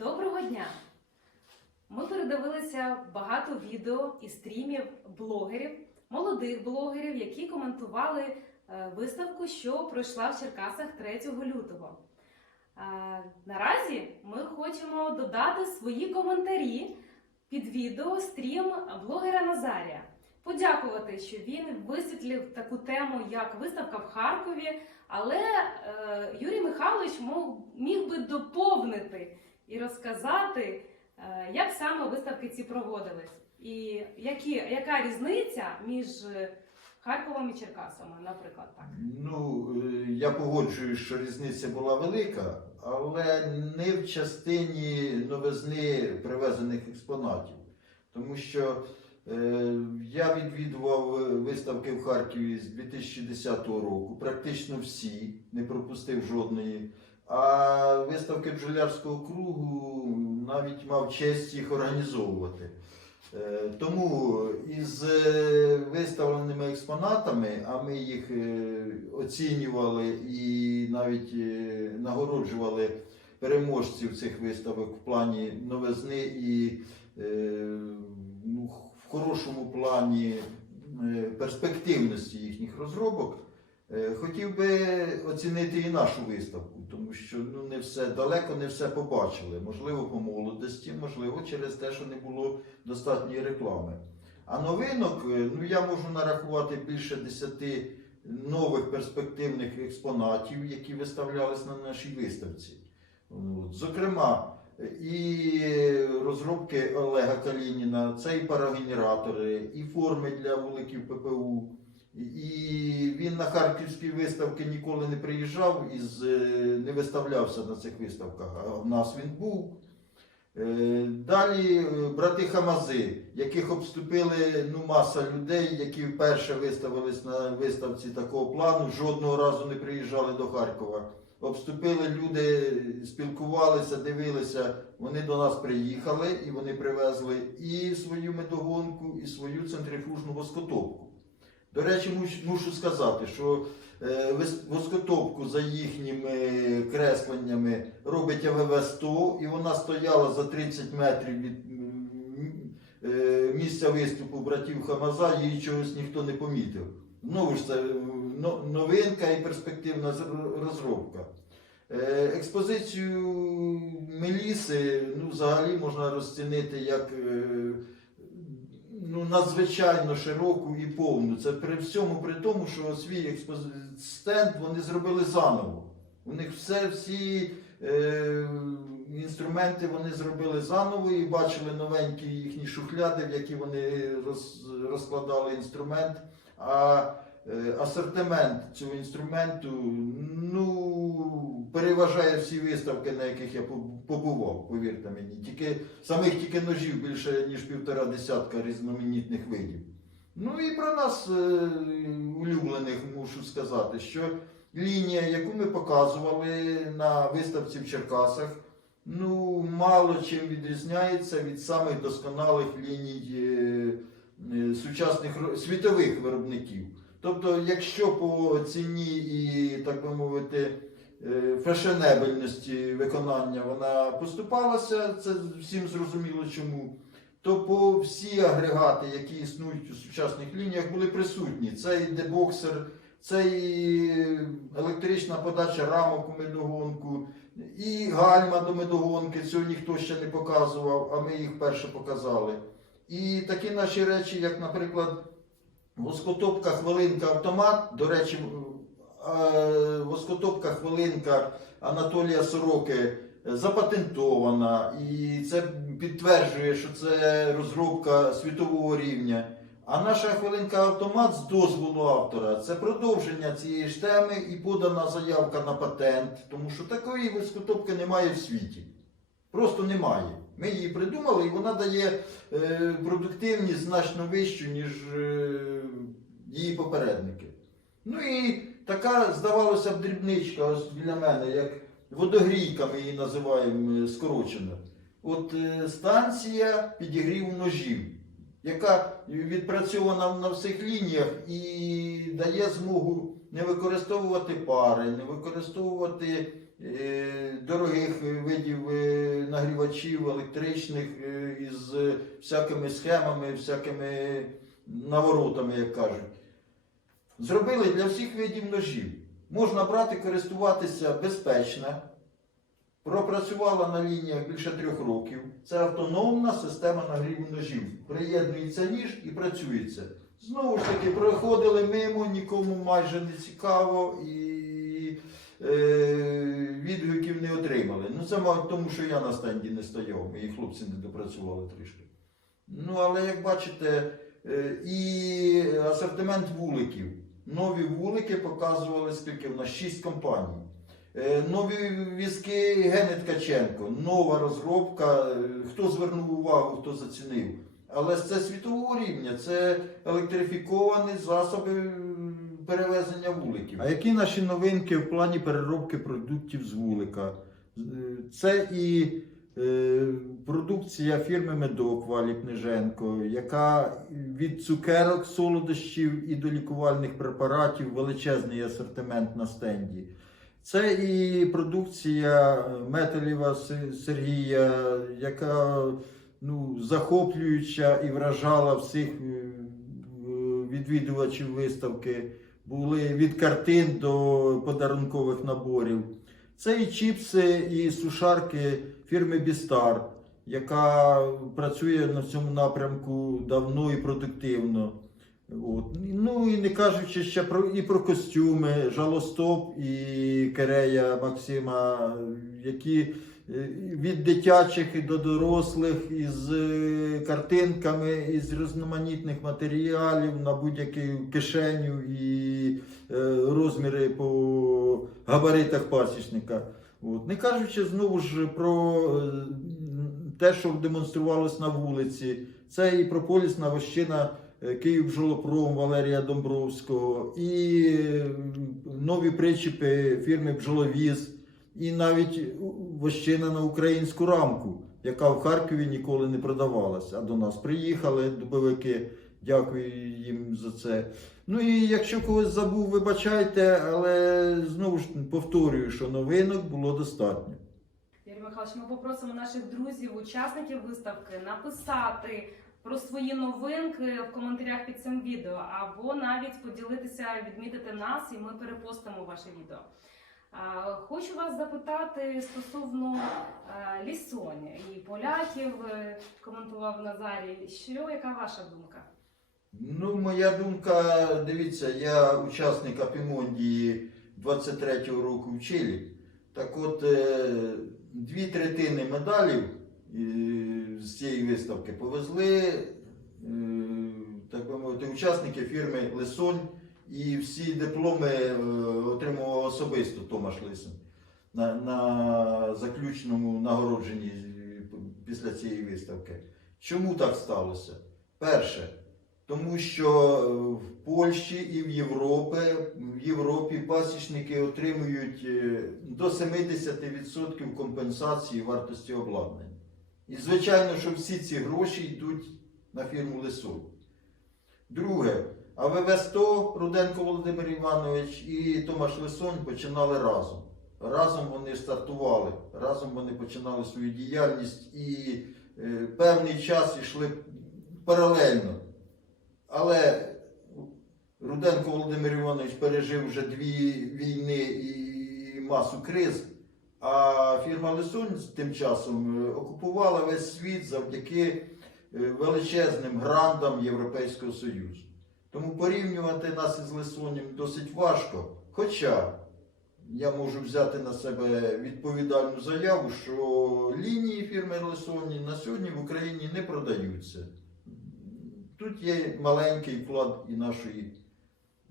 Доброго дня! Ми передивилися багато відео і стрімів блогерів, молодих блогерів, які коментували е, виставку, що пройшла в Черкасах 3 лютого. Е, Наразі ми хочемо додати свої коментарі під відео стрім блогера Назарія. Подякувати, що він висвітлив таку тему, як виставка в Харкові, але е, Юрій Михайлович мог, міг би доповнити і розказати, е, як саме виставки ці проводились, і які, яка різниця між е, Харковом і Черкасами, наприклад, так. Ну, е, я погоджуюсь, що різниця була велика, але не в частині новизни привезених експонатів. Тому що я відвідував виставки в Харкові з 2010 року, практично всі, не пропустив жодної. А виставки бджолярського кругу навіть мав честь їх організовувати. Е, Тому із е, виставленими експонатами, а ми їх е, оцінювали і навіть нагороджували переможців цих виставок в плані новизни і ну, в хорошому плані перспективності їхніх розробок. Е, Хотів би оцінити і нашу виставку, тому що ну, не все, далеко не все побачили. Можливо, по молодості, можливо, через те, що не було достатньої реклами. А новинок, е, ну я можу нарахувати більше 10 нових перспективних експонатів, які виставлялись на нашій виставці. Зокрема, і розробки Олега Калініна, це і парогенератори, і форми для вуликів ППУ. І він на харківські виставки ніколи не приїжджав і не виставлявся на цих виставках. А в нас він був. Е, Далі е, брати Хамази, яких обступили ну, маса людей, які вперше виставились на виставці такого плану, жодного разу не приїжджали до Харкова. Обступили люди, спілкувалися, дивилися. Вони до нас приїхали і вони привезли і свою медогонку, і свою центрифужну воскотопку. До речі, мушу сказати, що е, воскотопку за їхніми кресленнями робить АВВ-100, і вона стояла за 30 метрів від е, місця виступу братів Хамаза, її чогось ніхто не помітив. Знову ж це новинка і перспективна розробка. Е, Експозицію Меліси ну, взагалі можна розцінити як ну, надзвичайно широку і повну. Це при всьому при тому, що свій експози- стенд вони зробили заново. У них все, всі е, інструменти вони зробили заново і бачили новенькі їхні шухляди, в які вони роз, розкладали інструмент. А е, асортимент цього інструменту ну, переважає всі виставки, на яких я побував, повірте мені. Тільки самих тільки ножів більше ніж півтора десятка різноманітних видів. Ну і про нас е, улюблених мушу сказати, що лінія, яку ми показували на виставці в Черкасах, ну мало чим відрізняється від самих досконалих ліній е, е, сучасних світових виробників. Тобто, якщо по ціні і, так би мовити, фешенебельності виконання вона поступалася, це всім зрозуміло чому. То по всі агрегати, які існують у сучасних лініях, були присутні. Це і дебоксер, це і електрична подача рамок у медогонку, і гальма до медогонки. Цього ніхто ще не показував, а ми їх перше показали. І такі наші речі, як, наприклад, воскотопка хвилинка автомат. До речі, е, воскотопка хвилинка Анатолія Сороки запатентована, і це підтверджує, що це розробка світового рівня. А наша хвилинка автомат з дозволу автора це продовження цієї ж теми і подана заявка на патент, тому що такої воскотопки немає в світі. Просто немає. Ми її придумали, і вона дає е, продуктивність значно вищу, ніж е, її попередники. Ну і така, здавалося б, дрібничка ось біля мене, як водогрійка, ми її називаємо е, скорочено. От е, станція підігріву ножів, яка відпрацьована на всіх лініях і дає змогу не використовувати пари, не використовувати е, дорогих видів нагрівачів електричних із всякими схемами, всякими наворотами, як кажуть. Зробили для всіх видів ножів. Можна брати, користуватися безпечно. Пропрацювала на лініях більше трьох років. Це автономна система нагріву ножів. Приєднується ніж і працюється. Знову ж таки, проходили мимо, нікому майже не цікаво і е, відгуків не отримали. Ну, це, мабуть, тому що я на стенді не стояв, мої хлопці не допрацювали трішки. Ну, але як бачите, е, і асортимент вуликів. Нові вулики показували скільки в нас 6 компаній. Е, Нові візки Гени Ткаченко, нова розробка. Хто звернув увагу, хто зацінив. Але це світового рівня, це електрифіковані засоби перевезення вуликів. А які наші новинки в плані переробки продуктів з вулика? Е, Це і продукція фірми Медок Валі Книженко, яка від цукерок, солодощів і до лікувальних препаратів величезний асортимент на стенді. Це і продукція Металєва Сергія, яка ну, захоплююча і вражала всіх е, е, відвідувачів виставки. Були від картин до подарункових наборів. Це і чіпси, і сушарки фірми Бістар, яка працює на цьому напрямку давно і продуктивно. От. Ну і не кажучи ще про і про костюми, жалостоп і Керея Максима, які е, від дитячих до дорослих, із е, картинками, із різноманітних матеріалів на будь-яку кишеню і е, розміри по габаритах пасічника. От. Не кажучи знову ж про е, те, що демонструвалось на вулиці, це і прополісна вощина е, Київ бджолопром Валерія Домбровського, і е, нові причіпи фірми Бджоловіз, і навіть вощина на українську рамку, яка в Харкові ніколи не продавалася. А до нас приїхали дубовики. Дякую їм за це. Ну і якщо когось забув, вибачайте, але знову ж повторюю, що новинок було достатньо. Юрій Михайлович, ми попросимо наших друзів, учасників виставки написати про свої новинки в коментарях під цим відео, або навіть поділитися, відмітити нас, і ми перепостимо ваше відео. Хочу вас запитати стосовно е, лісонь і поляків, е, коментував Назарій. Що яка ваша думка? Ну, моя думка, дивіться, я учасник Апімондії 23-го року в Чилі. Так от, е, дві третини медалів е, з цієї виставки повезли, е, так би мовити, учасники фірми Лисонь. І всі дипломи отримував особисто Томаш Лисин на, на заключному нагородженні після цієї виставки. Чому так сталося? Перше, тому що в Польщі і в Європі, в Європі пасічники отримують е, до 70% компенсації вартості обладнання. І звичайно, що всі ці гроші йдуть на фірму Лисой. Друге, АВВ-100 Руденко Володимир Іванович і Томаш Лисонь починали разом. Разом вони стартували, разом вони починали свою діяльність і е, певний час йшли паралельно. Але Руденко Володимир Іванович пережив вже дві війни і масу криз, а фірма Лисунь тим часом е, окупувала весь світ завдяки е, величезним грантам Європейського Союзу. Тому порівнювати нас із Лисонем досить важко. Хоча я можу взяти на себе відповідальну заяву, що лінії фірми Лисоні на сьогодні в Україні не продаються. Тут є маленький вклад і нашої,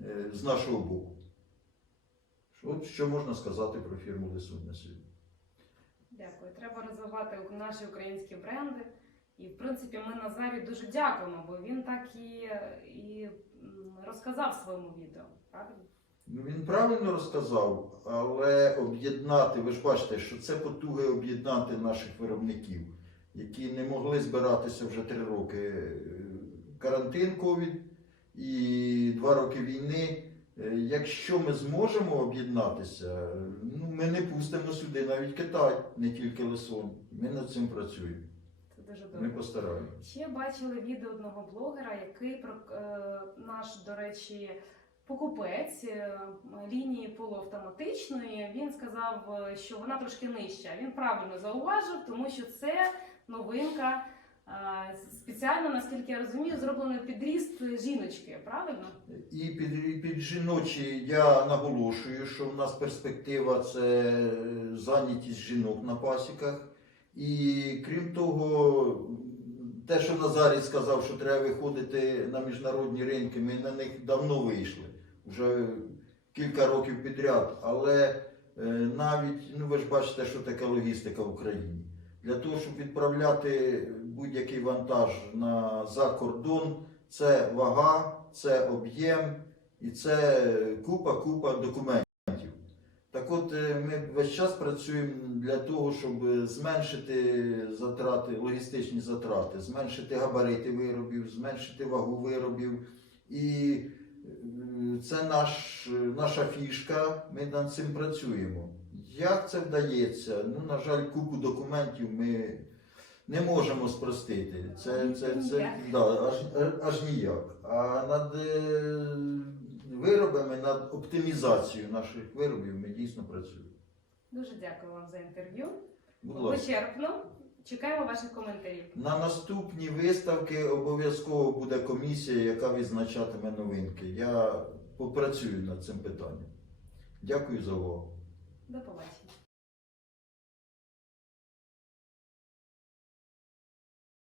е, з нашого боку. От що можна сказати про фірму Лисунь на сьогодні. Дякую. Треба розвивати наші українські бренди. І, в принципі, ми Назарі дуже дякуємо, бо він так і, і розказав своєму відео. Правильно? Ну, він правильно розказав, але об'єднати, ви ж бачите, що це потуги об'єднати наших виробників, які не могли збиратися вже три роки. Карантин ковід і два роки війни Е, Якщо ми зможемо об'єднатися, ну, ми не пустимо сюди навіть Китай, не тільки Лисон. Ми над цим працюємо. Це дуже Ми добре. постараємося. Ще бачили відео одного блогера, який про е, наш, до речі, покупець е, лінії полуавтоматичної. Він сказав, е, що вона трошки нижча. Він правильно зауважив, тому що це новинка. Е, Спеціально, наскільки я розумію, зроблений підріст жіночки, правильно? І під, під жіночі я наголошую, що в нас перспектива це зайнятість жінок на пасіках. І крім того, те, що Назарій сказав, що треба виходити на міжнародні ринки, ми на них давно вийшли, вже кілька років підряд. Але е, навіть, ну ви ж бачите, що таке логістика в Україні. Для того, щоб відправляти будь-який вантаж на за кордон, це вага, це об'єм і це купа-купа документів. Так от е, ми весь час працюємо для того, щоб зменшити затрати, логістичні затрати, зменшити габарити виробів, зменшити вагу виробів. І е, це наш, наша фішка, ми над цим працюємо. Як це вдається? Ну, на жаль, купу документів ми не можемо спростити. Це, це, це да, аж, аж ніяк. А над е, виробами, над оптимізацією наших виробів ми дійсно працюємо. Дуже дякую вам за інтерв'ю. Вичерпно. Чекаємо ваших коментарів. На наступні виставки обов'язково буде комісія, яка відзначатиме новинки. Я попрацюю над цим питанням. Дякую за увагу. До побачення.